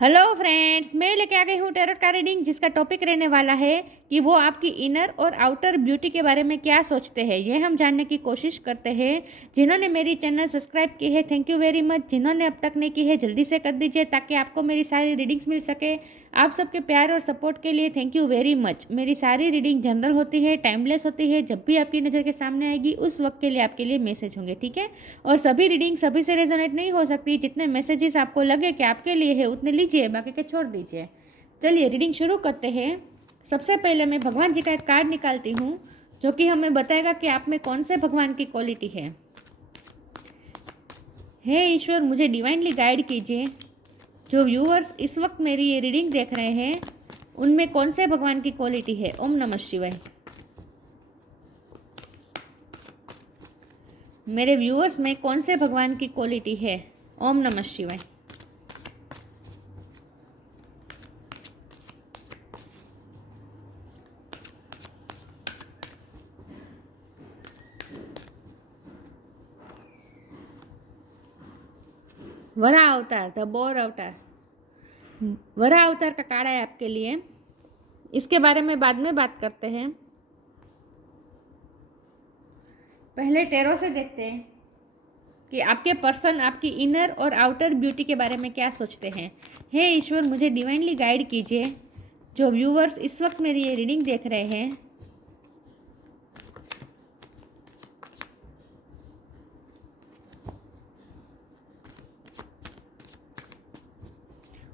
Hello friends, मैं लेके आ गई हूँ टैरोट का रीडिंग जिसका टॉपिक रहने वाला है कि वो आपकी इनर और आउटर ब्यूटी के बारे में क्या सोचते हैं। ये हम जानने की कोशिश करते हैं। जिन्होंने मेरी चैनल सब्सक्राइब की है, थैंक यू वेरी मच। जिन्होंने अब तक नहीं की है, जल्दी से कर दीजिए ताकि आपको मेरी सारी रीडिंग्स मिल सके। आप सबके प्यार और सपोर्ट के लिए थैंक यू वेरी मच। मेरी सारी रीडिंग जनरल होती है, टाइमलेस होती है। जब भी आपकी नज़र के सामने आएगी उस वक्त के लिए आपके लिए मैसेज होंगे, ठीक है। और सभी रीडिंग सभी से रेजोनेट नहीं हो सकती। जितने मैसेजेस आपको लगे कि आपके लिए है उतने लीजिए, बाकी के छोड़ दीजिए। चलिए रीडिंग शुरू करते हैं। सबसे पहले मैं भगवान जी का एक कार्ड निकालती हूँ जो कि हमें बताएगा कि आप में कौन से भगवान की क्वालिटी है। हे ईश्वर, मुझे डिवाइनली गाइड कीजिए। जो व्यूअर्स इस वक्त मेरी ये रीडिंग देख रहे हैं उनमें कौन से भगवान की क्वालिटी है। ओम नमः शिवाय। मेरे व्यूअर्स में कौन से भगवान की क्वालिटी है। ओम नमः शिवाय। वरा अवतार, द बोर अवतार। वरा अवतार का कार्ड है आपके लिए। इसके बारे में बाद में बात करते हैं। पहले टैरो से देखते हैं कि आपके पर्सन आपकी इनर और आउटर ब्यूटी के बारे में क्या सोचते हैं। हे ईश्वर, मुझे डिवाइनली गाइड कीजिए। जो व्यूअर्स इस वक्त मेरी ये रीडिंग देख रहे हैं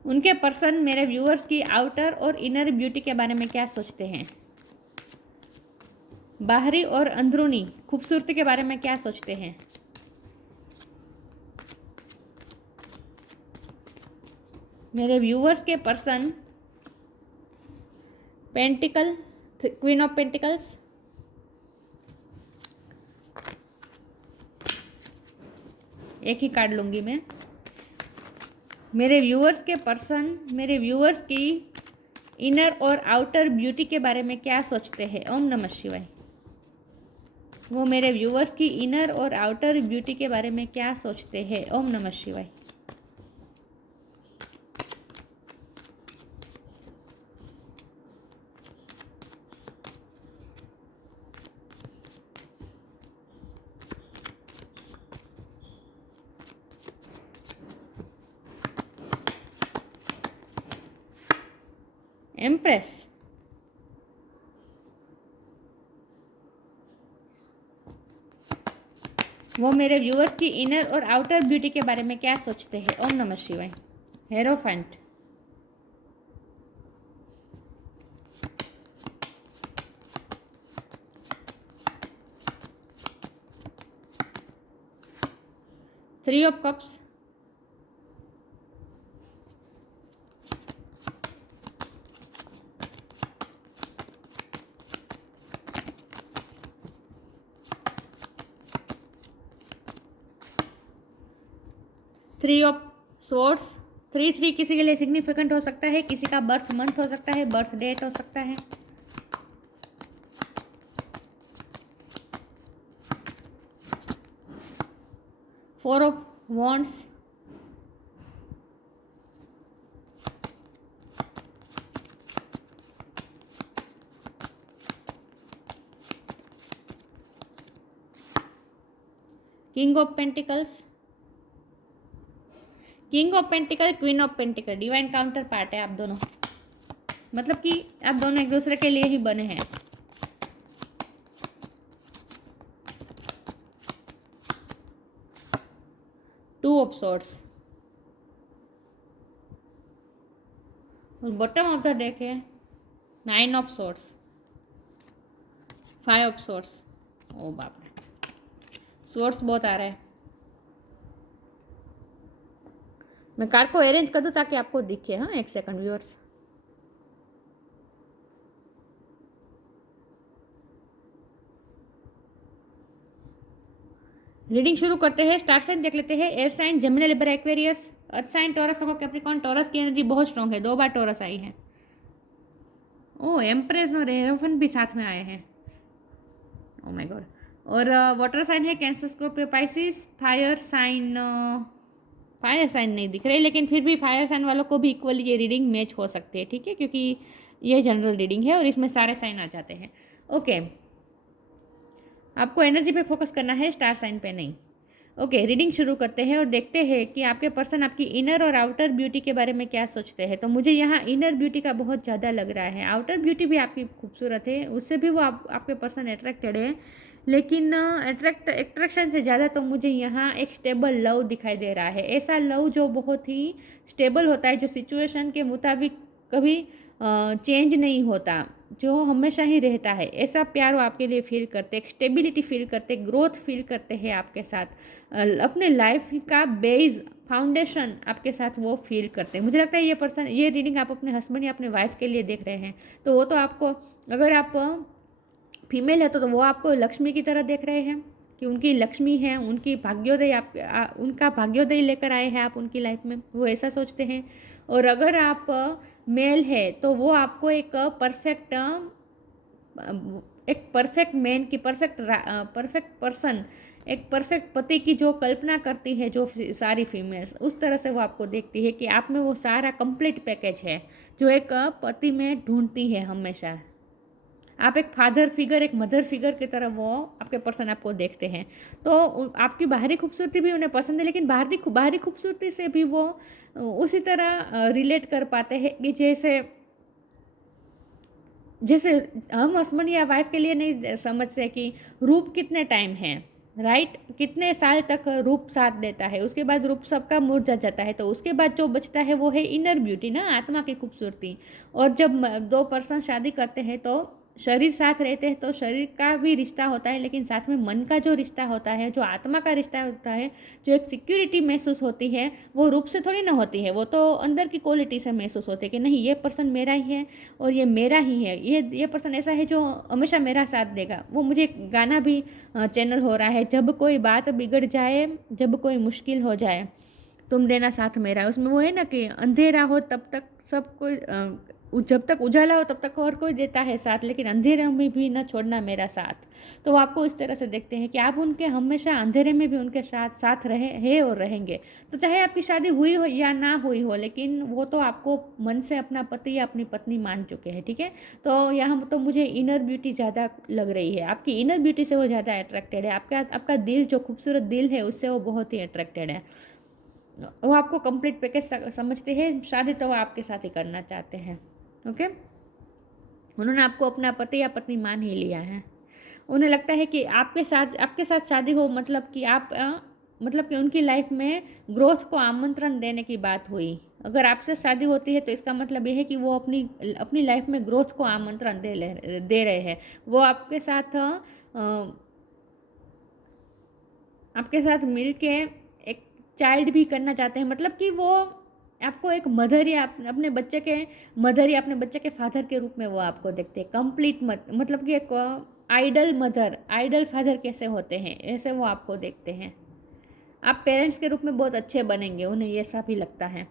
उनके पर्सन मेरे व्यूअर्स की आउटर और इनर ब्यूटी के बारे में क्या सोचते हैं। बाहरी और अंदरूनी खूबसूरती के बारे में क्या सोचते हैं। मेरे व्यूअर्स के person pentacle, queen of pentacles, एक ही कार्ड लूंगी मैं। मेरे व्यूअर्स के पर्सन मेरे व्यूअर्स की इनर और आउटर ब्यूटी के बारे में क्या सोचते हैं। ओम नमः शिवाय। वो मेरे व्यूअर्स की इनर और आउटर ब्यूटी के बारे में क्या सोचते हैं। ओम नमः शिवाय। एम्प्रेस। वो मेरे व्यूअर्स की इनर और आउटर ब्यूटी के बारे में क्या सोचते हैं। ओम नमः शिवाय। Hierophant. Three of cups. Three of swords. Three three किसी के लिए सिग्निफिकेंट हो सकता है, किसी का बर्थ मंथ हो सकता है, बर्थ डेट हो सकता है। Four of wands. King of pentacles. King of pentacle, queen of pentacle, divine counter part है आप दोनों। मतलब कि आप दोनों एक दूसरे के लिए ही बने हैं। Two of swords. और बॉटम ऑफ द डेक है nine of swords, five of swords. ओ बाप रे, सॉर्ड्स बहुत आ रहा है। मैं कार्ड को अरेंज कर दूं ताकि आपको दिखे। हाँ, एक सेकंड व्यूअर्स। रीडिंग शुरू करते हैं। स्टार साइन देख लेते हैं। Air sign Gemini, Libra, Aquarius, earth sign Taurus और कैप्रिकॉर्न। टॉरस की एनर्जी बहुत स्ट्रॉन्ग है, 2 बार टॉरस आई है। ओ, एम्प्रेस और एरोफन भी साथ में आए हैं। Oh my god. और वाटर साइन है cancer, Scorpio, Pisces. Fire sign fire sign नहीं दिख रहे, लेकिन फिर भी फायर साइन वालों को भी इक्वली ये रीडिंग मैच हो सकती है, ठीक है, क्योंकि ये जनरल रीडिंग है और इसमें सारे साइन आ जाते हैं। ओके, आपको एनर्जी पे फोकस करना है, स्टार साइन पे नहीं। ओके, रीडिंग शुरू करते हैं और देखते हैं कि आपके पर्सन आपकी इनर और आउटर ब्यूटी के बारे में क्या सोचते हैं। तो मुझे यहाँ इनर ब्यूटी का बहुत ज़्यादा लग रहा है, आउटर ब्यूटी भी आपकी खूबसूरत है, उससे भी वो आपके पर्सन अट्रैक्टेड है, लेकिन अट्रैक्शन से ज़्यादा तो मुझे यहाँ एक स्टेबल लव दिखाई दे रहा है। ऐसा लव जो बहुत ही स्टेबल होता है, जो सिचुएशन के मुताबिक कभी चेंज नहीं होता, जो हमेशा ही रहता है, ऐसा प्यार वो आपके लिए फील करते, एक स्टेबिलिटी फील करते, ग्रोथ फील करते हैं आपके साथ, अपने लाइफ का बेस फाउंडेशन आपके साथ वो फील करते हैं। मुझे लगता है ये पर्सन, ये रीडिंग आप अपने हस्बैंड या अपने वाइफ के लिए देख रहे हैं, तो वो तो आपको, अगर आप फीमेल है तो वो आपको लक्ष्मी की तरह देख रहे हैं कि उनकी लक्ष्मी है, उनकी भाग्योदय उनका भाग्योदय लेकर आए हैं आप उनकी लाइफ में, वो ऐसा सोचते हैं। और अगर आप मेल है तो वो आपको एक परफेक्ट मैन की, परफेक्ट पर्सन, एक परफेक्ट पति की जो कल्पना करती है जो सारी फीमेल्स, उस तरह से वो आपको देखती है कि आप में वो सारा कंप्लीट पैकेज है जो एक पति में ढूंढती है हमेशा। आप एक फादर फिगर, एक मदर फिगर की तरह वो आपके पर्सन आपको देखते हैं। तो आपकी बाहरी खूबसूरती भी उन्हें पसंद है, लेकिन बाहरी खूबसूरती से भी वो उसी तरह रिलेट कर पाते हैं कि जैसे हम हस्बैंड या वाइफ के लिए नहीं समझते कि रूप कितने टाइम है, राइट, कितने साल तक रूप साथ देता है, उसके बाद रूप सबका मुरझा जाता है, तो उसके बाद जो बचता है वो है इनर ब्यूटी ना, आत्मा की खूबसूरती। और जब दो पर्सन शादी करते हैं तो शरीर साथ रहते हैं, तो शरीर का भी रिश्ता होता है, लेकिन साथ में मन का जो रिश्ता होता है, जो आत्मा का रिश्ता होता है, जो एक सिक्योरिटी महसूस होती है, वो रूप से थोड़ी ना होती है, वो तो अंदर की क्वालिटी से महसूस होती है कि नहीं, ये पर्सन मेरा ही है और ये मेरा ही है, ये पर्सन ऐसा है जो हमेशा मेरा साथ देगा। वो मुझे गाना भी चैनल हो रहा है, जब कोई बात बिगड़ जाए, जब कोई मुश्किल हो जाए, तुम देना साथ मेरा। उसमें वो है ना कि अंधेरा हो तब तक सब कोई, जब तक उजाला हो तब तक और कोई देता है साथ, लेकिन अंधेरे में भी न छोड़ना मेरा साथ। तो वो आपको इस तरह से देखते हैं कि आप उनके हमेशा अंधेरे में भी उनके साथ रहे हैं और रहेंगे। तो चाहे आपकी शादी हुई हो या ना हुई हो, लेकिन वो तो आपको मन से अपना पति या अपनी पत्नी मान चुके हैं, ठीक है। तो यहाँ तो मुझे इनर ब्यूटी ज़्यादा लग रही है, आपकी इनर ब्यूटी से वो ज़्यादा अट्रैक्टेड है, आपका दिल, जो खूबसूरत दिल है, उससे वो बहुत ही अट्रैक्टेड है। वो आपको कंप्लीट पैकेज समझते हैं, शादी तो वो आपके साथ ही करना चाहते हैं। ओके, उन्होंने आपको अपना पति या पत्नी मान ही लिया है। उन्हें लगता है कि आपके साथ शादी हो, मतलब कि मतलब कि उनकी लाइफ में ग्रोथ को आमंत्रण देने की बात हुई। अगर आपसे शादी होती है तो इसका मतलब ये है कि वो अपनी लाइफ में ग्रोथ को आमंत्रण दे रहे हैं। वो आपके साथ मिल के एक चाइल्ड भी करना चाहते हैं, मतलब कि वो आपको एक मदर या अपने बच्चे के फादर के रूप में वो आपको देखते हैं, कंप्लीट मतलब कि एक आइडल मदर, आइडल फादर कैसे होते हैं, ऐसे वो आपको देखते हैं। आप पेरेंट्स के रूप में बहुत अच्छे बनेंगे, उन्हें ऐसा भी लगता है।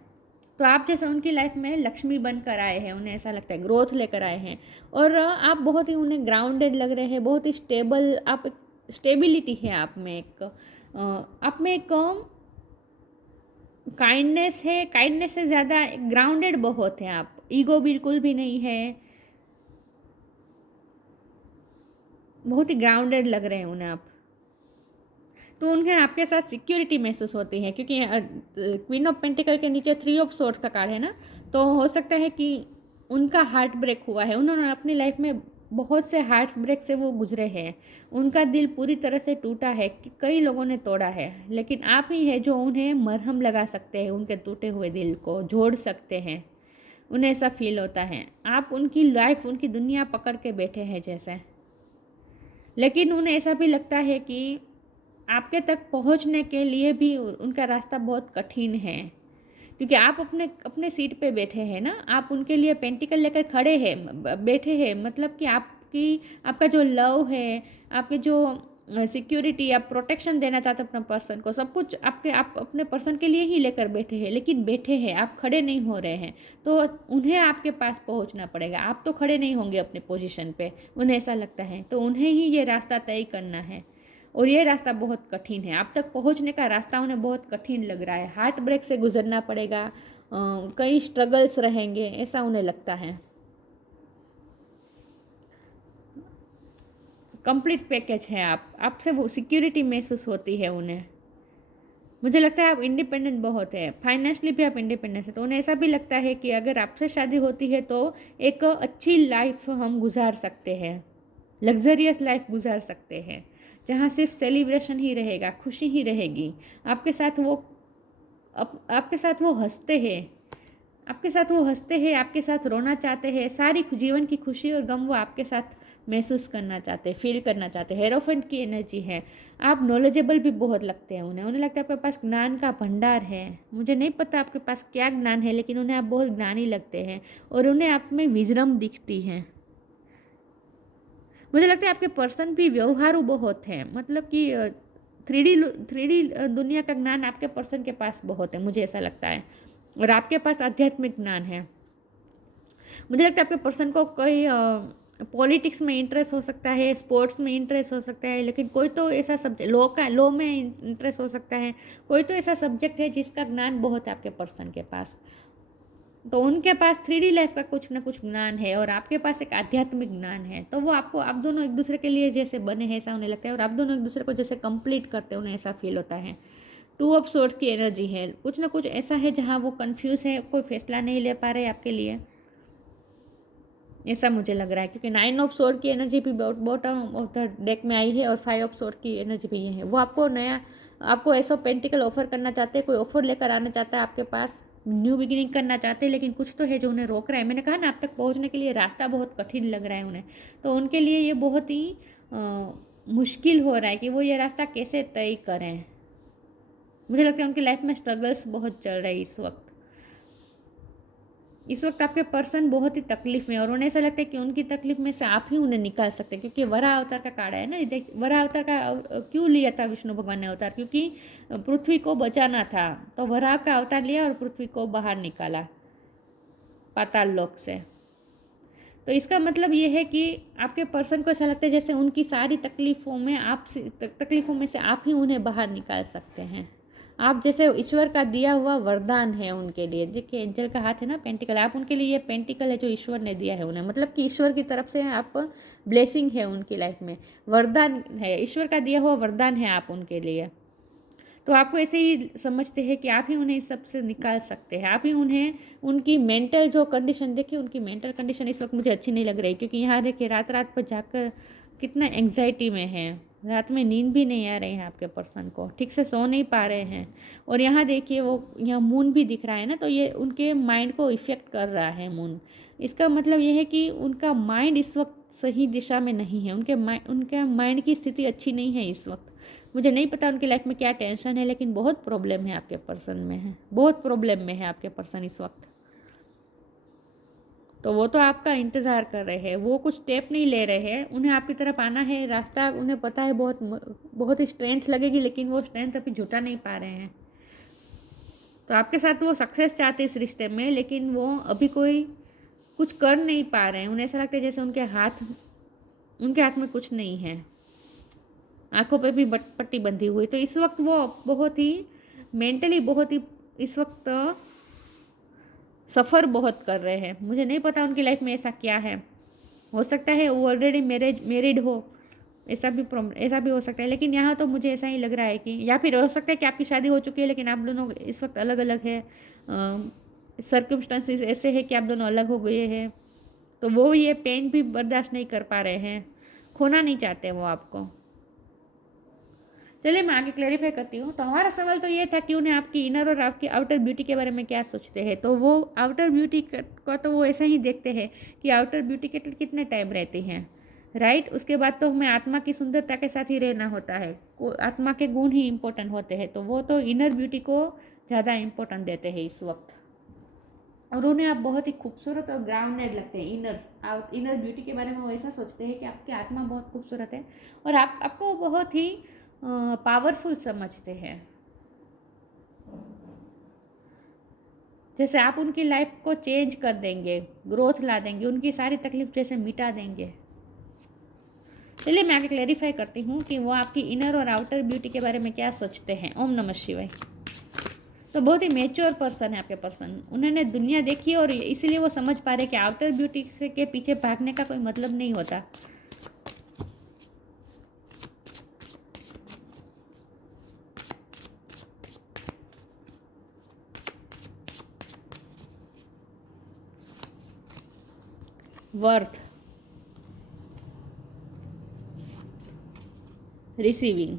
तो आप जैसे उनकी लाइफ में लक्ष्मी बनकर आए हैं, उन्हें ऐसा लगता है, ग्रोथ लेकर आए हैं। और आप बहुत ही उन्हें ग्राउंडेड लग रहे हैं, बहुत ही स्टेबल, स्टेबिलिटी है आप में, एक काइंडनेस है, काइंडनेस से ज़्यादा ग्राउंडेड बहुत है आप, ईगो बिल्कुल भी नहीं है, बहुत ही ग्राउंडेड लग रहे हैं उन्हें आप। तो उन्हें आपके साथ सिक्योरिटी महसूस होती है, क्योंकि क्वीन ऑफ पेंटिकल के नीचे 3 ऑफ सोर्ड्स का कार्ड है ना, तो हो सकता है कि उनका हार्ट ब्रेक हुआ है, उन्होंने अपनी लाइफ में बहुत से हार्ट ब्रेक से वो गुजरे हैं, उनका दिल पूरी तरह से टूटा है, कई लोगों ने तोड़ा है, लेकिन आप ही है जो उन्हें मरहम लगा सकते हैं, उनके टूटे हुए दिल को जोड़ सकते हैं। उन्हें ऐसा फील होता है, आप उनकी लाइफ, उनकी दुनिया पकड़ के बैठे हैं जैसे। लेकिन उन्हें ऐसा भी लगता है कि आपके तक पहुंचने के लिए भी उनका रास्ता बहुत कठिन है, क्योंकि आप अपने सीट पे बैठे हैं ना, आप उनके लिए पेंटिकल लेकर खड़े हैं, बैठे हैं, मतलब कि आपका जो लव है, आपके जो सिक्योरिटी, आप प्रोटेक्शन देना चाहते हैं अपने पर्सन को, सब कुछ आप अपने पर्सन के लिए ही लेकर बैठे हैं, लेकिन बैठे हैं, आप खड़े नहीं हो रहे हैं। तो उन्हें आपके पास पहुंचना पड़ेगा, आप तो खड़े नहीं होंगे अपने पोजीशन पे, उन्हें ऐसा लगता है, तो उन्हें ही ये रास्ता तय करना है। और ये रास्ता बहुत कठिन है। आप तक पहुंचने का रास्ता उन्हें बहुत कठिन लग रहा है, हार्ट ब्रेक से गुजरना पड़ेगा, कई स्ट्रगल्स रहेंगे, ऐसा उन्हें लगता है। कंप्लीट पैकेज है आपसे वो सिक्योरिटी महसूस होती है उन्हें। मुझे लगता है आप इंडिपेंडेंट बहुत है, फाइनेंशियली भी आप इंडिपेंडेंट है, तो उन्हें ऐसा भी लगता है कि अगर आपसे शादी होती है तो एक अच्छी लाइफ हम गुजार सकते हैं, लग्जरियस लाइफ गुजार सकते हैं, जहाँ सिर्फ सेलिब्रेशन ही रहेगा, खुशी ही रहेगी। आपके साथ वो आपके साथ वो हंसते हैं, आपके साथ रोना चाहते हैं, सारी जीवन की खुशी और गम वो आपके साथ महसूस करना चाहते हैं, फील करना चाहते हैं। हेरोफेंट की एनर्जी है। आप नॉलेजेबल भी बहुत लगते हैं उन्हें लगता है आपके पास ज्ञान का भंडार है। मुझे नहीं पता आपके पास क्या ज्ञान है, लेकिन उन्हें आप बहुत ज्ञानी लगते हैं और उन्हें आप में विजडम दिखती है। मुझे लगता है आपके पर्सन भी व्यवहारू बहुत है, मतलब कि थ्री डी दुनिया का ज्ञान आपके पर्सन के पास बहुत है, मुझे ऐसा लगता है। और आपके पास आध्यात्मिक ज्ञान है। मुझे लगता है आपके पर्सन को कोई पॉलिटिक्स में इंटरेस्ट हो सकता है, स्पोर्ट्स में इंटरेस्ट हो सकता है, लेकिन कोई तो ऐसा सब्जेक्ट लॉ में इंटरेस्ट हो सकता है, कोई तो ऐसा सब्जेक्ट है जिसका ज्ञान बहुत है आपके पर्सन के पास। तो उनके पास 3D लाइफ का कुछ ना कुछ ज्ञान है और आपके पास एक आध्यात्मिक ज्ञान है। तो वो आप दोनों एक दूसरे के लिए जैसे बने हैं ऐसा उन्हें लगता है, और आप दोनों एक दूसरे को जैसे कंप्लीट करते हैं, उन्हें ऐसा फील होता है। 2 ऑफ सोर्ड्स की एनर्जी है। कुछ ना कुछ ऐसा है जहाँ वो कंफ्यूज है, कोई फैसला नहीं ले पा रहे आपके लिए, ऐसा मुझे लग रहा है। क्योंकि 9 ऑफ सोर्ड की एनर्जी भी बॉटम ऑफ द डेक में आई है और 5 ऑफ सोर्ड की एनर्जी भी ये है। वो आपको ऐसा पेंटिकल ऑफर करना चाहते हैं, कोई ऑफर लेकर आना चाहता है आपके पास, न्यू बिगिनिंग करना चाहते हैं, लेकिन कुछ तो है जो उन्हें रोक रहा है। मैंने कहा ना, आप तक पहुंचने के लिए रास्ता बहुत कठिन लग रहा है उन्हें, तो उनके लिए ये बहुत ही मुश्किल हो रहा है कि वो ये रास्ता कैसे तय करें। मुझे लगता है उनकी लाइफ में स्ट्रगल्स बहुत चल रही है इस वक्त आपके पर्सन बहुत ही तकलीफ में, और उन्हें ऐसा लगता है कि उनकी तकलीफ में से आप ही उन्हें निकाल सकते हैं। क्योंकि वराह अवतार का कार्ड है ना, वराह अवतार का क्यों लिया था विष्णु भगवान ने अवतार? क्योंकि पृथ्वी को बचाना था, तो वराह का अवतार लिया और पृथ्वी को बाहर निकाला पाताल लोक से। तो इसका मतलब ये है कि आपके पर्सन को ऐसा लगता है जैसे उनकी सारी तकलीफ़ों में से आप ही उन्हें बाहर निकाल सकते हैं। आप जैसे ईश्वर का दिया हुआ वरदान है उनके लिए। देखिए एंजल का हाथ है ना, पेंटिकल, आप उनके लिए ये पेंटिकल है जो ईश्वर ने दिया है उन्हें, मतलब कि ईश्वर की तरफ से आप ब्लेसिंग है उनकी लाइफ में, वरदान है, ईश्वर का दिया हुआ वरदान है आप उनके लिए। तो आपको ऐसे ही समझते हैं कि आप ही उन्हें इस सब से निकाल सकते हैं। आप ही उन्हें उनकी मेंटल जो कंडीशन, देखिए उनकी मेंटल कंडीशन इस वक्त मुझे अच्छी नहीं लग रही, क्योंकि यहाँ देखिए रात रात पर जाकर कितना एंग्जाइटी में है, रात में नींद भी नहीं आ रही है आपके पर्सन को, ठीक से सो नहीं पा रहे हैं। और यहाँ देखिए वो यहाँ मून भी दिख रहा है ना, तो ये उनके माइंड को इफ़ेक्ट कर रहा है मून। इसका मतलब ये है कि उनका माइंड इस वक्त सही दिशा में नहीं है, उनके माइंड की स्थिति अच्छी नहीं है इस वक्त। मुझे नहीं पता उनकी लाइफ में क्या टेंशन है, लेकिन बहुत प्रॉब्लम है आपके पर्सन में है, बहुत प्रॉब्लम में है आपके पर्सन इस वक्त। तो वो तो आपका इंतज़ार कर रहे हैं, वो कुछ स्टेप नहीं ले रहे हैं, उन्हें आपकी तरफ आना है, रास्ता उन्हें पता है, बहुत स्ट्रेंथ लगेगी, लेकिन वो स्ट्रेंथ अभी जुटा नहीं पा रहे हैं। तो आपके साथ वो सक्सेस चाहते इस रिश्ते में, लेकिन वो अभी कोई कुछ कर नहीं पा रहे हैं। उन्हें ऐसा लगता है जैसे उनके हाथ में कुछ नहीं है, आंखों पे भी पट्टी बंधी हुई। तो इस वक्त वो बहुत ही मेंटली बहुत ही इस वक्त सफ़र बहुत कर रहे हैं। मुझे नहीं पता उनकी लाइफ में ऐसा क्या है, हो सकता है वो ऑलरेडी मैरिड हो, ऐसा भी हो सकता है, लेकिन यहाँ तो मुझे ऐसा ही लग रहा है कि, या फिर हो सकता है कि आपकी शादी हो चुकी है लेकिन आप दोनों इस वक्त अलग अलग है, सर्कमस्टांसिस ऐसे है कि आप दोनों अलग हो गए हैं। तो वो ये पेन भी बर्दाश्त नहीं कर पा रहे हैं, खोना नहीं चाहते वो आपको। चलिए मैं आगे क्लैरिफाई करती हूँ। तो हमारा सवाल तो ये था कि उन्हें आपकी इनर और आपकी आउटर ब्यूटी के बारे में क्या सोचते हैं। तो वो आउटर ब्यूटी का तो वो ऐसा ही देखते हैं कि आउटर ब्यूटी के कितने टाइम रहती हैं, राइट। उसके बाद तो हमें आत्मा की सुंदरता के साथ ही रहना होता है, आत्मा के गुण ही इम्पोर्टेंट होते हैं। तो वो तो इनर ब्यूटी को ज़्यादा इम्पोर्टेंट देते हैं इस वक्त, और उन्हें आप बहुत ही खूबसूरत और ग्राउंडेड लगते हैं। इनर ब्यूटी के बारे में वो ऐसा सोचते हैं कि आपकी आत्मा बहुत खूबसूरत है और आपको बहुत ही पावरफुल समझते हैं। जैसे आप उनकी लाइफ को चेंज कर देंगे, ग्रोथ ला देंगे, उनकी सारी तकलीफ जैसे मिटा देंगे। चलिए मैं आगे क्लेरिफाई करती हूँ कि वो आपकी इनर और आउटर ब्यूटी के बारे में क्या सोचते हैं। ओम नमः शिवाय। तो बहुत ही मेच्योर पर्सन है आपके पर्सन। उन्होंने दुनिया देखी और इसीलिए वो समझ पा रहे कि आउटर ब्यूटी के पीछे भागने का कोई मतलब नहीं होता। वर्थ, रिसीविंग,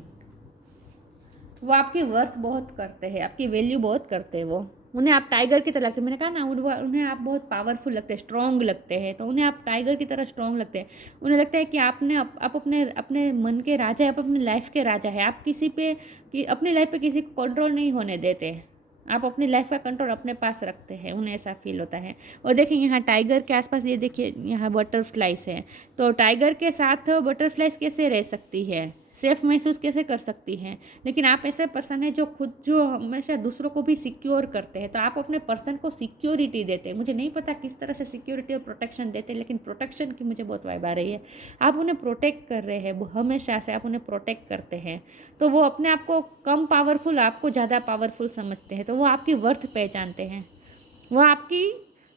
वो आपकी वर्थ बहुत करते हैं, आपकी वैल्यू बहुत करते हैं। वो उन्हें आप टाइगर की तरह लगते हैं। मैंने कहा ना, उन्हें आप बहुत पावरफुल लगते हैं, स्ट्रॉन्ग लगते हैं। तो उन्हें आप टाइगर की तरह स्ट्रॉन्ग लगते हैं। उन्हें लगता है कि आप अपने अपने मन के राजा है, आप अपने लाइफ के राजा है। आप किसी पे अपनी लाइफ पे किसी को कंट्रोल नहीं होने देते। आप अपनी लाइफ का कंट्रोल अपने पास रखते हैं, उन्हें ऐसा फील होता है। और देखिए यहाँ टाइगर के आसपास ये देखिए यहाँ बटरफ्लाइज है। तो टाइगर के साथ बटरफ्लाइज कैसे रह सकती है, सेफ महसूस कैसे कर सकती हैं। लेकिन आप ऐसे पर्सन है जो हमेशा दूसरों को भी सिक्योर करते हैं। तो आप अपने पर्सन को सिक्योरिटी देते हैं। मुझे नहीं पता किस तरह से सिक्योरिटी और प्रोटेक्शन देते हैं, लेकिन प्रोटेक्शन की मुझे बहुत वाइब आ रही है। आप उन्हें प्रोटेक्ट कर रहे हैं, हमेशा से आप उन्हें प्रोटेक्ट करते हैं। तो वो अपने आप को कम पावरफुल, आपको ज़्यादा पावरफुल समझते हैं। तो वो आपकी वर्थ पहचानते हैं। वो आपकी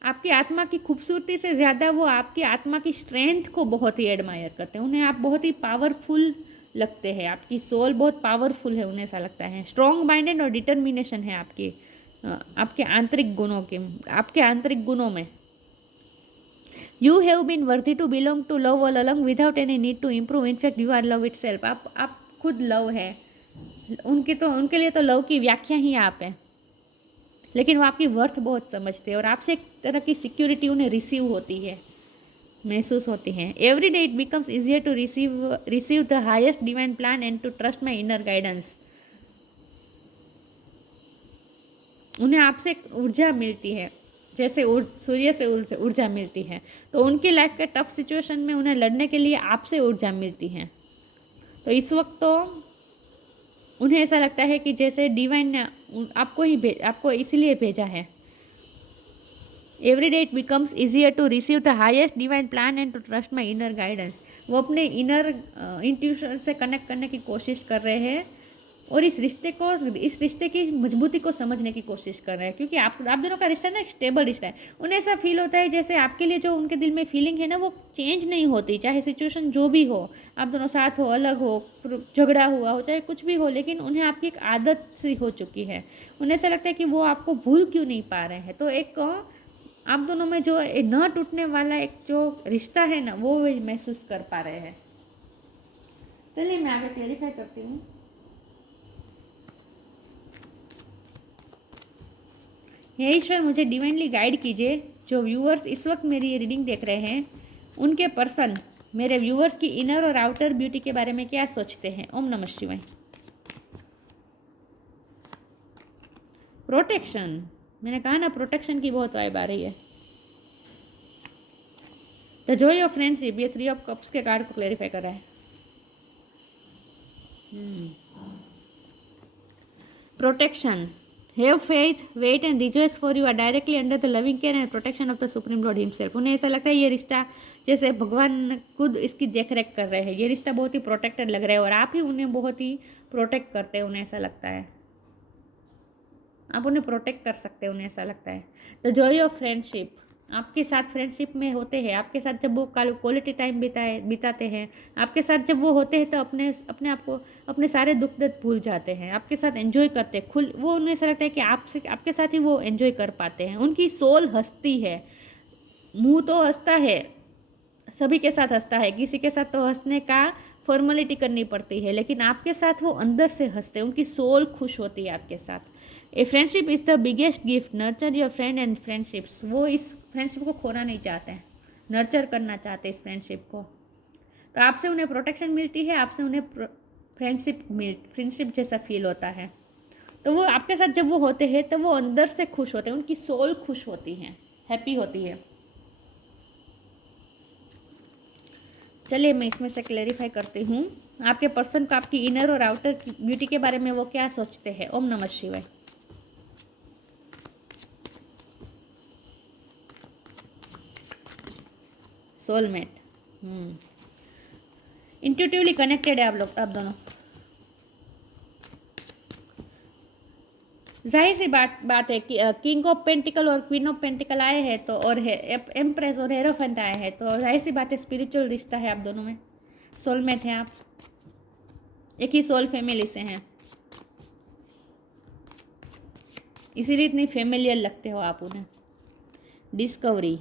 आपकी आत्मा की खूबसूरती से ज़्यादा वो आपकी आत्मा की स्ट्रेंथ को बहुत ही एडमायर करते हैं। उन्हें आप बहुत ही पावरफुल लगते हैं। आपकी सोल बहुत पावरफुल है, उन्हें ऐसा लगता है। स्ट्रॉन्ग माइंडेड और डिटर्मिनेशन है आपके आंतरिक गुणों के, आपके आंतरिक गुणों में। You have been worthy to belong to love all along without any need to improve. In fact you are love itself. आप खुद लव है। उनके लिए तो लव की व्याख्या ही आप है। लेकिन वो आपकी वर्थ बहुत समझते हैं और आपसे एक तरह की सिक्योरिटी उन्हें रिसीव होती है, महसूस होती हैं। Every day it becomes easier to receive the highest divine plan and to trust my inner guidance. उन्हें आपसे एक ऊर्जा मिलती है, जैसे सूर्य से ऊर्जा मिलती है। तो उनकी लाइफ के टफ सिचुएशन में उन्हें लड़ने के लिए आपसे ऊर्जा मिलती है। तो इस वक्त तो उन्हें ऐसा लगता है कि जैसे डिवाइन ने आपको इसीलिए भेजा है। Every day it becomes easier to receive the highest divine plan and to trust my inner guidance. वो अपने इनर इंट्यूशन से कनेक्ट करने की कोशिश कर रहे हैं और इस रिश्ते की मजबूती को समझने की कोशिश कर रहे हैं। क्योंकि आप दोनों का रिश्ता ना एक स्टेबल रिश्ता है। उन्हें ऐसा फील होता है जैसे आपके लिए जो उनके दिल में फीलिंग है ना, वो चेंज नहीं होती, चाहे सिचुएशन जो भी हो। आप दोनों साथ हो, अलग हो, झगड़ा हुआ हो, चाहे कुछ भी हो, लेकिन उन्हें आपकी एक आदत सी हो चुकी है। उन्हें ऐसा लगता है कि वो आपको भूल क्यों नहीं पा रहे हैं। तो एक आप दोनों में जो न टूटने वाला एक जो रिश्ता है ना, वो महसूस कर पा रहे हैं। चलिए मैं आगे क्लेरिफाई करती हूँ। हे ईश्वर, मुझे डिवाइनली गाइड कीजिए। जो व्यूअर्स इस वक्त मेरी ये रीडिंग देख रहे हैं, उनके पर्सन मेरे व्यूअर्स की इनर और आउटर ब्यूटी के बारे में क्या सोचते हैं। ओम नमः शिवाय। प्रोटेक्शन, मैंने कहा ना प्रोटेक्शन की बहुत वाइब आ रही है। द जॉय ऑफ फ्रेंडशिप, ये 3 ऑफ कप्स के कार्ड को क्लेरिफाई कर रहा है। Protection, have faith, wait and rejoice for you are directly under the loving care and protection of the supreme lord himself. उन्हें ऐसा लगता है ये रिश्ता जैसे भगवान खुद इसकी देखरेख कर रहे हैं। ये रिश्ता बहुत ही प्रोटेक्टेड लग रहा है और आप ही उन्हें बहुत ही प्रोटेक्ट करते हैं। उन्हें ऐसा लगता है आप उन्हें प्रोटेक्ट कर सकते हैं, उन्हें ऐसा लगता है। द जॉय ऑफ फ्रेंडशिप, आपके साथ फ्रेंडशिप में होते हैं। आपके साथ जब वो क्वालिटी टाइम बिताते हैं, आपके साथ जब वो होते हैं तो अपने आप को अपने सारे दुख दर्द भूल जाते हैं। आपके साथ एंजॉय करते हैं वो उन्हें ऐसा लगता है कि आपके साथ ही वो एंजॉय कर पाते हैं। उनकी सोल हंसती है। मुंह तो हंसता है, सभी के साथ हंसता है। किसी के साथ तो हंसने का फॉर्मेलिटी करनी पड़ती है, लेकिन आपके साथ वो अंदर से हंसते हैं। उनकी सोल खुश होती है आपके साथ। A friendship is the biggest gift, nurture your friend and friendships. वो इस फ्रेंडशिप को खोना नहीं चाहते हैं, नर्चर करना चाहते हैं इस फ्रेंडशिप को। तो आपसे उन्हें प्रोटेक्शन मिलती है, आपसे उन्हें फ्रेंडशिप जैसा फील होता है। तो वो आपके साथ जब वो होते हैं तो वो अंदर से खुश होते हैं, उनकी सोल खुश होती है, हैप्पी होती है। चलिए मैं इसमें से क्लेरिफाई करती हूँ आपके पर्सन को आपकी इनर और आउटर ब्यूटी के बारे में वो क्या सोचते हैं। ओम नमः शिवाय। सोलमेट, इंट्यूटिवली कनेक्टेड है आप दोनों। जाहिर सी बात है कि किंग ऑफ पेंटिकल और क्वीन ऑफ पेंटिकल आए हैं तो, और एम्प्रेस और हेरोफेंट आए हैं, तो जाहिर सी बात है स्पिरिचुअल रिश्ता है आप दोनों में, सोलमेट हैं आप, एक ही सोल फैमिली से हैं, इसीलिए इतनी फेमिलियर लगते हो आप उन्हें। डिस्कवरी,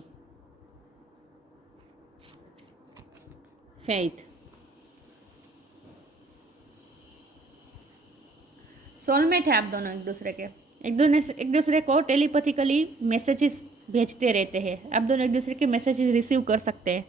फेथ, सोलमेट है आप दोनों एक दूसरे को टेलीपैथिकली मैसेजेस भेजते रहते हैं, आप दोनों एक दूसरे के मैसेजेस रिसीव कर सकते हैं,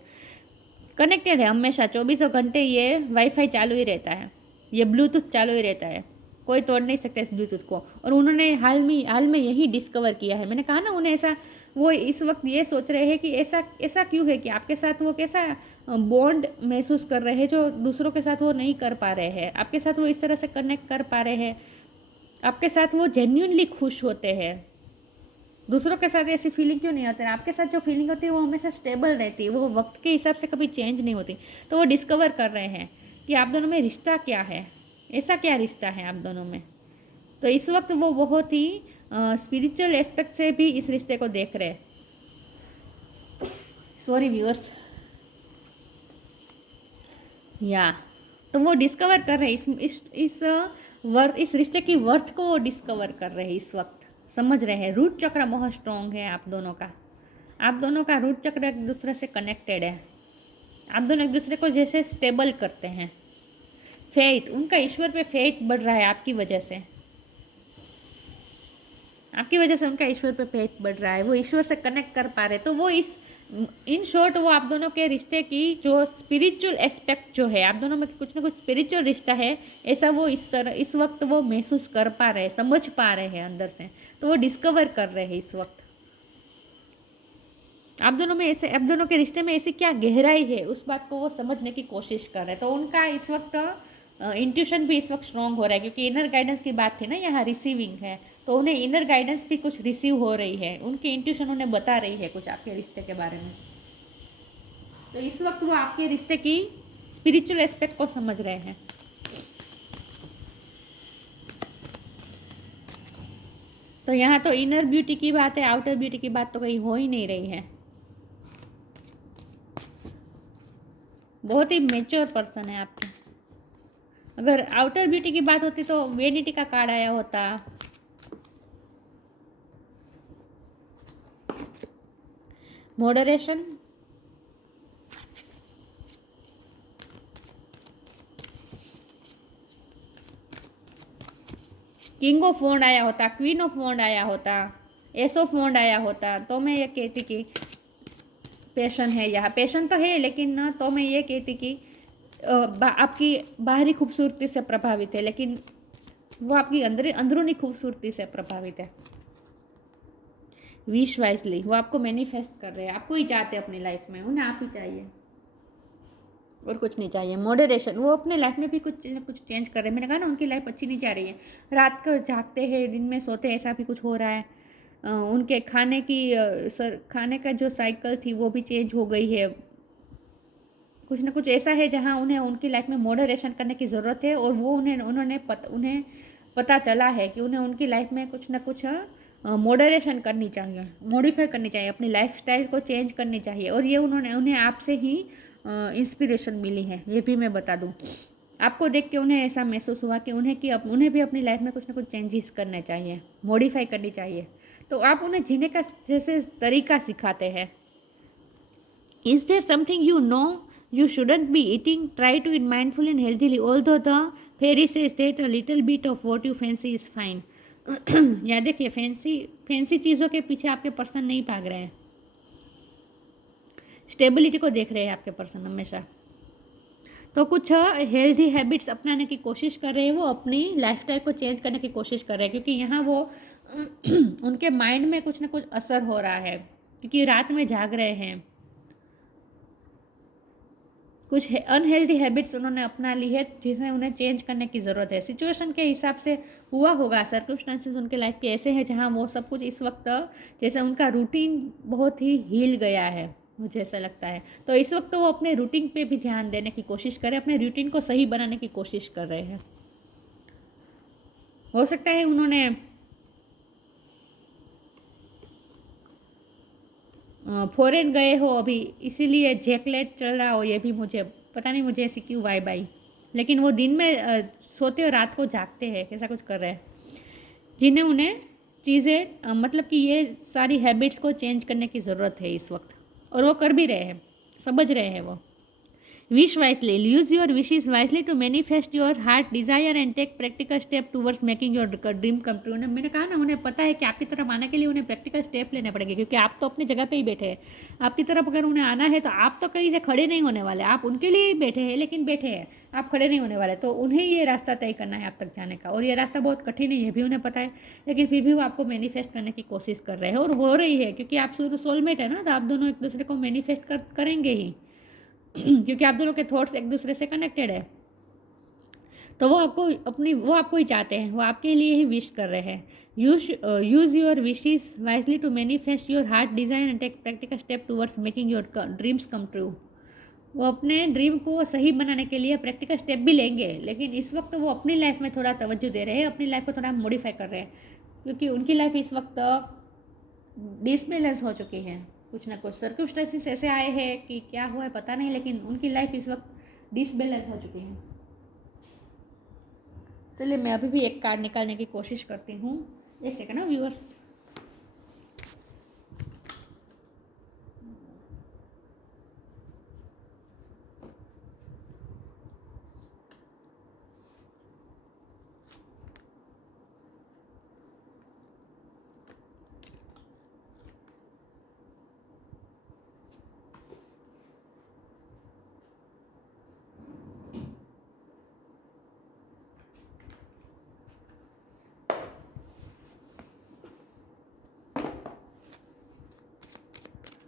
कनेक्टेड है हमेशा, 24 घंटे ये वाईफाई चालू ही रहता है, ये ब्लूटूथ चालू ही रहता है, कोई तोड़ नहीं सकता इस ब्लूटूथ को। और उन्होंने हाल में यही डिस्कवर किया है, मैंने कहा ना उन्हें ऐसा, वो इस वक्त ये सोच रहे हैं कि ऐसा क्यों है कि आपके साथ वो कैसा बॉन्ड महसूस कर रहे हैं जो दूसरों के साथ वो नहीं कर पा रहे हैं, आपके साथ वो इस तरह से कनेक्ट कर पा रहे हैं, आपके साथ वो जेन्युइनली खुश होते हैं। दूसरों के साथ ऐसी फीलिंग क्यों नहीं होती है, आपके साथ जो फीलिंग होती है वो हमेशा स्टेबल रहती है, वो वक्त के हिसाब से कभी चेंज नहीं होती। तो वो डिस्कवर कर रहे हैं कि आप दोनों में रिश्ता क्या है, ऐसा क्या रिश्ता है आप दोनों में। तो इस वक्त वो बहुत ही स्पिरिचुअल एस्पेक्ट से भी इस रिश्ते को देख रहे हैं। सॉरी व्यूअर्स, या तो वो डिस्कवर कर रहे हैं इस रिश्ते की वर्थ को वो डिस्कवर कर रहे हैं इस वक्त, समझ रहे हैं। रूट चक्र बहुत स्ट्रॉन्ग है आप दोनों का रूट चक्र एक दूसरे से कनेक्टेड है, आप दोनों एक दूसरे को जैसे स्टेबल करते हैं। फेथ, उनका ईश्वर पे फेथ बढ़ रहा है आपकी वजह से उनका ईश्वर पे फेथ बढ़ रहा है, वो ईश्वर से कनेक्ट कर पा रहे। तो वो इन शॉर्ट वो आप दोनों के रिश्ते की जो स्पिरिचुअल एस्पेक्ट जो है, आप दोनों में कुछ ना कुछ स्पिरिचुअल रिश्ता है, ऐसा वो इस वक्त वो महसूस कर पा रहे हैं, समझ पा रहे हैं अंदर से। तो वो डिस्कवर कर रहे हैं इस वक्त आप दोनों के रिश्ते में ऐसी क्या गहराई है, उस बात को वो समझने की कोशिश कर रहे हैं। तो उनका इस वक्त इंट्यूशन भी इस वक्त स्ट्रॉन्ग हो रहा है, क्योंकि इनर गाइडेंस की बात थी ना, यहाँ रिसीविंग है, तो उन्हें इनर गाइडेंस भी कुछ रिसीव हो रही है, उनकी इंट्यूशन उन्हें बता रही है कुछ आपके रिश्ते के बारे में। तो इस वक्त वो आपके रिश्ते की स्पिरिचुअल एस्पेक्ट को समझ रहे हैं। तो यहाँ तो इनर ब्यूटी की बात है, आउटर ब्यूटी की बात तो कहीं हो ही नहीं रही है। बहुत ही मेच्योर पर्सन है आपके। अगर आउटर ब्यूटी की बात होती तो वेनिटी का कार्ड आया होता, मॉडरेशन, किंग ऑफ वॉन्ड आया होता, क्वीन ऑफ वॉन्ड आया होता, एस ऑफ वॉन्ड आया होता, तो मैं ये कहती कि पैशन है, यहाँ पैशन तो है, लेकिन ना तो मैं ये कहती कि आपकी बाहरी खूबसूरती से प्रभावित है, लेकिन वो आपकी अंदरूनी खूबसूरती से प्रभावित है। विश वाइजली, वो आपको मैनिफेस्ट कर रहे हैं, आपको ही चाहते हैं अपनी लाइफ में, उन्हें आप ही चाहिए और कुछ नहीं चाहिए। मॉडरेशन, वो अपने लाइफ में भी कुछ न कुछ चेंज कर रहे हैं। मैंने कहा ना उनकी लाइफ अच्छी नहीं जा रही है, रात को जागते हैं दिन में सोते हैं, ऐसा भी कुछ हो रहा है। उनके खाने का जो साइकिल थी वो भी चेंज हो गई है। कुछ ना कुछ ऐसा है जहाँ उन्हें उनकी लाइफ में मॉडरेशन करने की ज़रूरत है, और वो उन्हें पता चला है कि उन्हें उनकी लाइफ में कुछ ना कुछ मॉडरेशन करनी चाहिए, मॉडिफाई करनी चाहिए, अपनी लाइफस्टाइल को चेंज करनी चाहिए। और ये उन्हें आपसे ही इंस्पिरेशन मिली है, ये भी मैं बता दूँ। आपको देख के उन्हें ऐसा महसूस हुआ कि उन्हें भी अपनी लाइफ में कुछ ना कुछ चेंजेस करने चाहिए, मॉडिफाई करनी चाहिए। तो आप उन्हें जीने का जैसे तरीका सिखाते हैं। Is there something you know you shouldn't be eating? Try to eat mindfully and healthily, although the fairy says that a little bit of what you fancy is fine. या देखिए, फैंसी चीज़ों के पीछे आपके पर्सन नहीं भाग रहे हैं, स्टेबिलिटी को देख रहे हैं आपके पर्सन हमेशा। तो कुछ हेल्दी हैबिट्स अपनाने की कोशिश कर रहे हैं, वो अपनी लाइफस्टाइल को चेंज करने की कोशिश कर रहे हैं, क्योंकि यहाँ वो उनके माइंड में कुछ ना कुछ असर हो रहा है, क्योंकि रात में जाग रहे हैं। कुछ अनहेल्दी हैबिट्स उन्होंने अपना ली है, जिसमें उन्हें चेंज करने की ज़रूरत है। सिचुएशन के हिसाब से हुआ होगा, सर्कमस्टांसेस उनके लाइफ के ऐसे हैं जहां वो सब कुछ इस वक्त जैसे उनका रूटीन बहुत ही हिल गया है, मुझे ऐसा लगता है। तो इस वक्त वो अपने रूटीन पे भी ध्यान देने की कोशिश करें, अपने रूटीन को सही बनाने की कोशिश कर रहे हैं। हो सकता है उन्होंने फॉरेन गए हो अभी, इसीलिए जैकलेट चल रहा हो, ये भी मुझे पता नहीं, मुझे ऐसी क्यों वाइब आई। लेकिन वो दिन में सोते और रात को जागते हैं, ऐसा कुछ कर रहे हैं, जिन्हें उन्हें चीज़ें मतलब कि ये सारी हैबिट्स को चेंज करने की ज़रूरत है इस वक्त, और वो कर भी रहे हैं, समझ रहे हैं वो। Wish wisely. Use your wishes wisely to manifest your heart desire and take practical step towards making your dream come true. मैंने कहा ना, उन्हें पता है कि आपकी तरफ आने के लिए उन्हें प्रैक्टिकल स्टेप लेने पड़ेंगे, क्योंकि आप तो अपनी जगह पे ही बैठे हैं। आपकी तरफ अगर उन्हें आना है तो आप तो कहीं से खड़े नहीं होने वाले, आप उनके लिए ही बैठे हैं, लेकिन बैठे हैं, आप खड़े नहीं होने वाले। तो उन्हें ये रास्ता तय करना है आप तक जाने का, और ये रास्ता बहुत कठिन है, ये भी उन्हें पता है, लेकिन फिर भी वो आपको मैनिफेस्ट करने की कोशिश कर रहे हैं, और हो रही है, क्योंकि आप सोलमेट है ना, तो आप दोनों एक दूसरे को मैनिफेस्ट करेंगे ही क्योंकि आप दोनों के थॉट्स एक दूसरे से कनेक्टेड है। तो वो आपको ही चाहते हैं, वो आपके लिए ही विश कर रहे हैं। Use your wishes wisely to manifest your heart design and take practical step towards making your dreams come true. वो अपने ड्रीम को सही बनाने के लिए प्रैक्टिकल स्टेप भी लेंगे, लेकिन इस वक्त वो अपनी लाइफ में थोड़ा तवज्जो दे रहे हैं, अपनी लाइफ को थोड़ा मॉडिफाई कर रहे हैं, क्योंकि उनकी लाइफ इस वक्त डिसबैलेंस हो चुकी है। कुछ ना कुछ सर्कमस्टेंसेस ऐसे आए हैं कि क्या हुआ है पता नहीं, लेकिन उनकी लाइफ इस वक्त डिसबैलेंस हो चुकी है। चलिए मैं अभी भी एक कार्ड निकालने की कोशिश करती हूँ, एक सेकंड ना व्यूअर्स।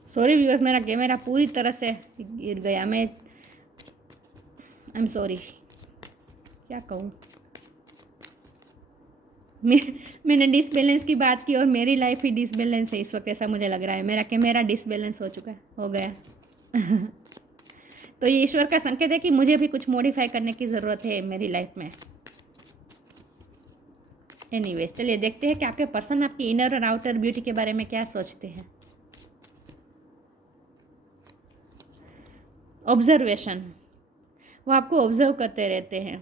सॉरी व्यूअर्स, मेरा कैमरा पूरी तरह से गिर गया, आई एम सॉरी, क्या कहूँ। मैंने डिसबैलेंस की बात की और मेरी लाइफ ही डिसबैलेंस है इस वक्त, ऐसा मुझे लग रहा है, मेरा कैमरा डिसबैलेंस हो गया तो ये ईश्वर का संकेत है कि मुझे भी कुछ मॉडिफाई करने की ज़रूरत है मेरी लाइफ में। एनीवेज, चलिए देखते हैं कि आपके पर्सन आपकी इनर और आउटर ब्यूटी के बारे में क्या सोचते हैं। ऑब्जर्वेशन, वो आपको ऑब्जर्व करते रहते हैं,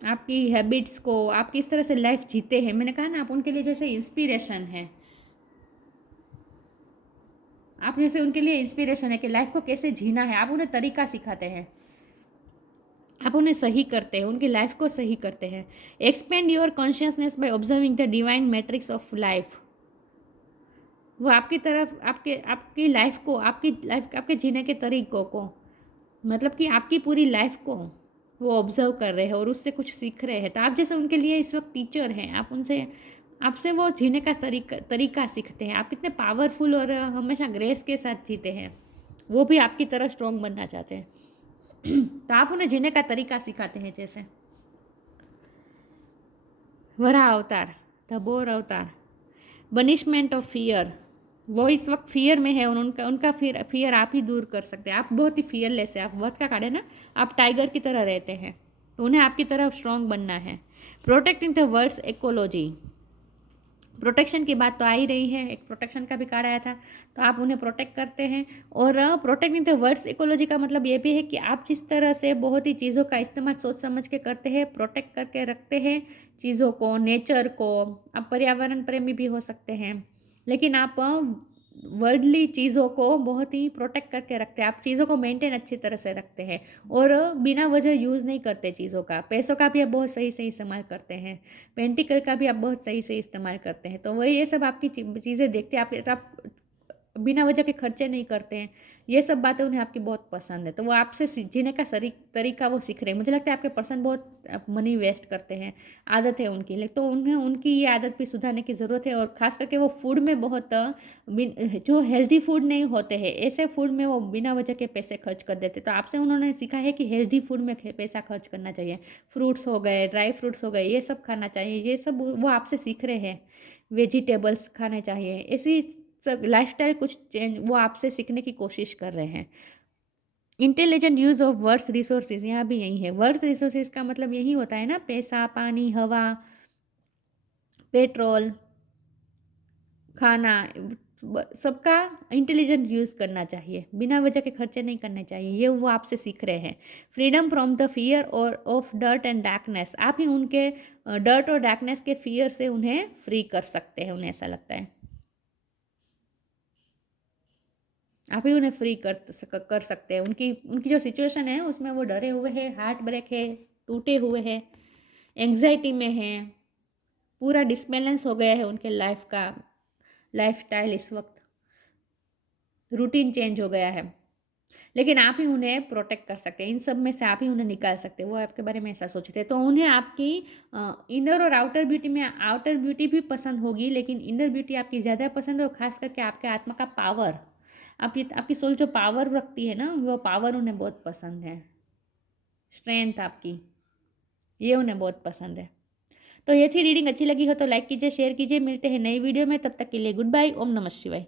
आपकी हैबिट्स को, आप किस तरह से लाइफ जीते हैं। मैंने कहा ना, आप उनके लिए जैसे इंस्पिरेशन है, आप जैसे उनके लिए इंस्पिरेशन है कि लाइफ को कैसे जीना है। आप उन्हें तरीका सिखाते हैं, आप उन्हें सही करते हैं, उनकी लाइफ को सही करते हैं। Expand your consciousness by observing the divine matrix of life. वो आपकी तरफ आपकी लाइफ को, आपके जीने के तरीक़ों को, मतलब कि आपकी पूरी लाइफ को वो ऑब्जर्व कर रहे हैं और उससे कुछ सीख रहे हैं। तो आप जैसे उनके लिए इस वक्त टीचर हैं, आपसे वो जीने का तरीका सीखते हैं। आप कितने पावरफुल और हमेशा ग्रेस के साथ जीते हैं, वो भी आपकी तरह स्ट्रॉन्ग बनना चाहते हैं तो आप उन्हें जीने का तरीका सिखाते हैं। जैसे वरा अवतार, द बोर अवतार, बनिशमेंट ऑफ फियर, वो इस वक्त फियर में है और उनका फियर आप ही दूर कर सकते हैं। आप बहुत ही फियरलेस है, आप वर्थ का कार्ड है ना, आप टाइगर की तरह रहते हैं, तो उन्हें आपकी तरफ स्ट्रॉन्ग बनना है। Protecting the world's ecology, protection की बात तो आ ही रही है, एक प्रोटेक्शन का भी कार्ड आया था, तो आप उन्हें प्रोटेक्ट करते हैं। और प्रोटेक्टिंग द वर्ड्स इकोलॉजी का मतलब ये भी है कि आप जिस तरह से बहुत ही चीज़ों का इस्तेमाल सोच समझ के करते हैं, प्रोटेक्ट करके रखते हैं चीज़ों को, नेचर को। आप पर्यावरण प्रेमी भी हो सकते हैं, लेकिन आप वर्ल्डली चीज़ों को बहुत ही प्रोटेक्ट करके रखते हैं। आप चीज़ों को मेंटेन अच्छी तरह से रखते हैं और बिना वजह यूज़ नहीं करते चीज़ों का। पैसों का भी आप बहुत सही से इस्तेमाल करते हैं, पेंटिकल का भी आप बहुत सही से इस्तेमाल करते हैं। तो वही ये सब आपकी चीज़ें देखते हैं, आप बिना वजह के खर्चे नहीं करते हैं। ये सब बातें उन्हें आपकी बहुत पसंद है, तो वो आपसे जीने का तरीका वो सीख रहे हैं। मुझे लगता है आपके पर्सन बहुत मनी वेस्ट करते हैं, आदत है उनकी, लेकिन तो उन्हें उनकी ये आदत भी सुधारने की ज़रूरत है। और ख़ास करके वो फूड में बहुत जो हेल्दी फूड नहीं होते हैं, ऐसे फूड में वो बिना वजह के पैसे खर्च कर देते। तो आपसे उन्होंने सीखा है कि हेल्दी फूड में पैसा खर्च करना चाहिए। फ्रूट्स हो गए, ड्राई फ्रूट्स हो गए, ये सब खाना चाहिए, ये सब वो आपसे सीख रहे हैं। वेजिटेबल्स खाने चाहिए, ऐसी सब लाइफस्टाइल कुछ चेंज वो आपसे सीखने की कोशिश कर रहे हैं। Intelligent use of words resources, यहाँ भी यही है। वर्ड्स रिसोर्सेज का मतलब यही होता है ना, पैसा, पानी, हवा, पेट्रोल, खाना, सबका इंटेलिजेंट यूज़ करना चाहिए, बिना वजह के खर्चे नहीं करने चाहिए, ये वो आपसे सीख रहे हैं। फ्रीडम फ्रॉम द फियर और ऑफ डर्ट एंड डार्कनेस, आप ही उनके डर्ट और डार्कनेस के फियर से उन्हें फ्री कर सकते हैं, उन्हें ऐसा लगता है आप ही उन्हें फ्री कर सकते हैं। उनकी उनकी जो सिचुएशन है उसमें वो डरे हुए हैं, हार्ट ब्रेक है, टूटे हुए हैं, एंग्जाइटी में हैं, पूरा डिसबैलेंस हो गया है उनके लाइफ का लाइफस्टाइल, इस वक्त रूटीन चेंज हो गया है। लेकिन आप ही उन्हें प्रोटेक्ट कर सकते हैं, इन सब में से आप ही उन्हें निकाल सकते हैं। वो आपके बारे में ऐसा सोचते हैं तो उन्हें आपकी इनर और आउटर ब्यूटी में आउटर ब्यूटी भी पसंद होगी, लेकिन इनर ब्यूटी आपकी ज़्यादा पसंद है, और खास करके आपके आत्मा का पावर, आपकी सोल जो पावर रखती है ना, वो पावर उन्हें बहुत पसंद है। स्ट्रेंथ आपकी, ये उन्हें बहुत पसंद है। तो ये थी रीडिंग, अच्छी लगी हो तो लाइक कीजिए, शेयर कीजिए। मिलते हैं नई वीडियो में, तब तक के लिए गुड बाय। ओम नमः शिवाय।